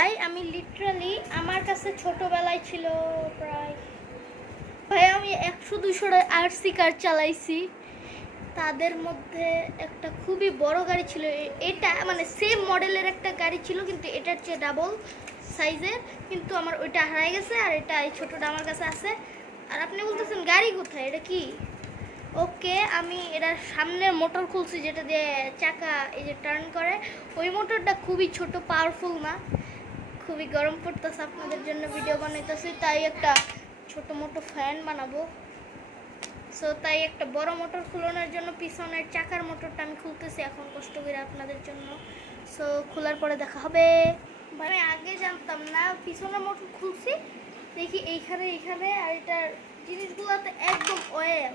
ভাই আমি লিটারালি আমার কাছে ছোটবেলায় ছিল প্রায় ভাই আমি 100-200 আরসি কার চালাইছি। তাদের মধ্যে একটা খুবই বড় গাড়ি ছিল, এটা মানে সেম মডেলের একটা গাড়ি ছিল কিন্তু এটার চেয়ে ডাবল সাইজের, কিন্তু আমার ওইটা হারাই গেছে আর এটা এই ছোটোটা আমার কাছে আছে। আর আপনি বলতেছেন গাড়ি কোথায়, এটা কি? ওকে, আমি এটার সামনের মোটর খুলছি যেটা দিয়ে চাকা এই যে টার্ন করে, ওই মোটরটা খুবই ছোট, পাওয়ারফুল না, খুবই গরম পড়তেছে, আপনাদের জন্য ভিডিও বানাইতেছি, তাই একটা ছোট মোটো ফ্যান বানাবো। সো তাই একটা বড় মোটর খুলানোর জন্য পিছনের চাকার মোটরটা আমি খুলতেছি এখন কষ্ট করে আপনাদের জন্য। সো খোলার পরে দেখা হবে। মানে আগে জানতাম না, পিছনের মোটর খুলছি দেখি এইখানে আর এটার জিনিসগুলোতে একদম অয়েল।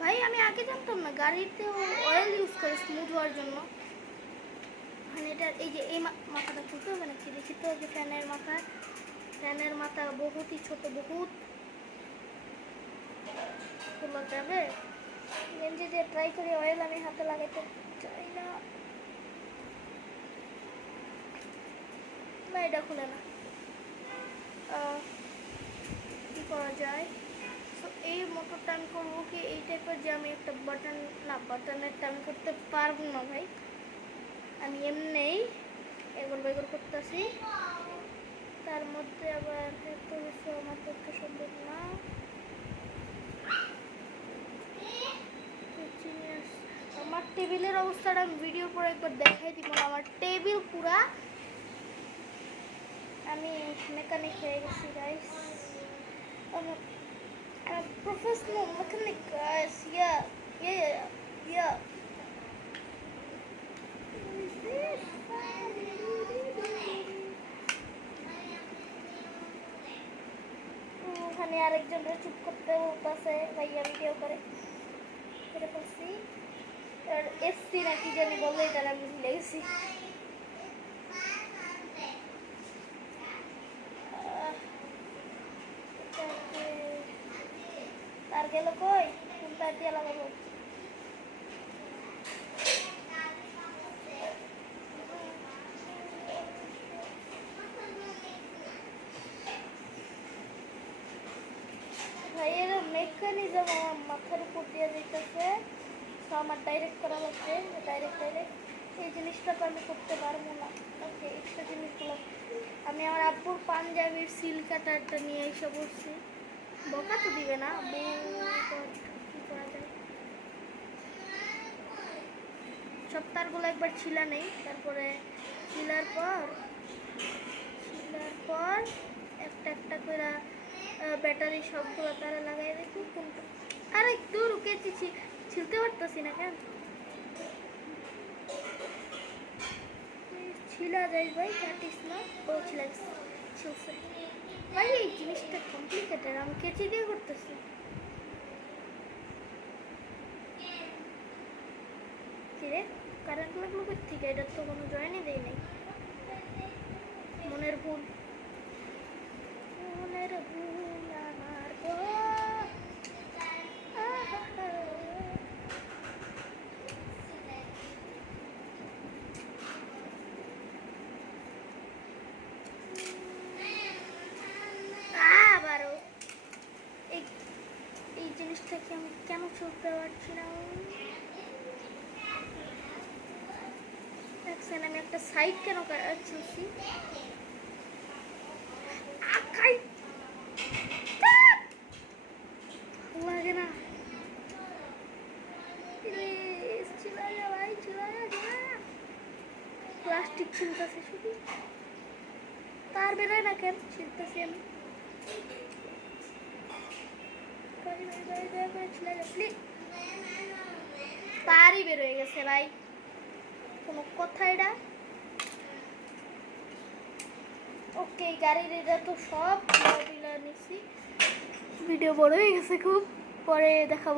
ভাই আমি আগে জানতাম না গাড়িতেও অয়েল ইউজ করে স্মুথ হওয়ার জন্য। মানে এটার এই যে এই মাথাটা খুলতে হবে নাকি দেখি তো, যে ফ্যানের মাথা বহুতই ছোট, বহুত খোলা যাবে। গেঞ্জি যে ট্রাই করি, অয়েল আমি হাতে লাগাইতে চাই না, না এটা খুলে না। কি করা যায়? তো এই মোটরটা আমি করবো কি এই টাইপের, যে আমি একটা বাটনেরটা আমি করতে পারবো না ভাই, আমি এমনিই এগোর বেগর করতেছি, তার মধ্যে আবার এত কিছু আমার পক্ষে সম্ভব না। আমার টেবিলের অবস্থাটা আমি ভিডিওর পরে একবার দেখাই দিব। আমার টেবিল পুরা, আমি মেকানিক হয়ে গেছি গাইস, প্রফেশনাল মেকানিক গাইস। ইয়া ওখানে আরেকজন চুপ করতে বলতেছে, ভাইয়া ভিডিও করে ফেলছি। আর এসছি নাকি জানি বলে, এটা আমি ভুলে গেছি। তার গেল কই, কোন তার দিয়ে লাগাবো? ভাইয়ের মেকানিজম আমার মাথার উপর দিয়ে যেতেছে, তো আমার ডাইরেক্ট করা লাগছে, ডাইরেক্ট এই জিনিসটা তো আমি করতে পারবো না। ওকে, একটা জিনিসগুলো আমি আমার আব্বুর পাঞ্জাবির সিল কাটারটা নিয়ে এসে বসছি, বকা তো দিবে না, কি করা যায়? সব তারগুলো একবার ছিলা নেই, তারপরে ছিলার পর একটা করে ব্যাটারি সবগুলো তারা লাগাই দেখি কোনটা। আরে দূর কেচেছি, ছিলতে পারতেছি না কেন? ছিলা যাই ভাই, কাটিস না। ও ছিলছে ভাই, এই জিনিসটা কমপ্লিকেটেড, আমি কেচি দিয়ে করতেছি। কিরে কারেন্ট লাগলো কোথেকে? এটার তো কোনো জয়েনই দেয় নাই। মনের ভুল আমার গো। আবারও এই জিনিসটাকে আমি কেন চলতে পারছি না? দেখছেন আমি একটা সাইড কেন চলছি? লাগে না, প্লাস্টিক ছিলতেছে শুধু, তার বেরোয় না কেন? ছিলতেছি আমি, তারই বেরোয় গেছে ভাই, কোনো কথা এটা? ওকে, গাড়ির এটা তো সব নিচ্ছি, ভিডিও বড় হয়ে গেছে খুব, পরে দেখাবো।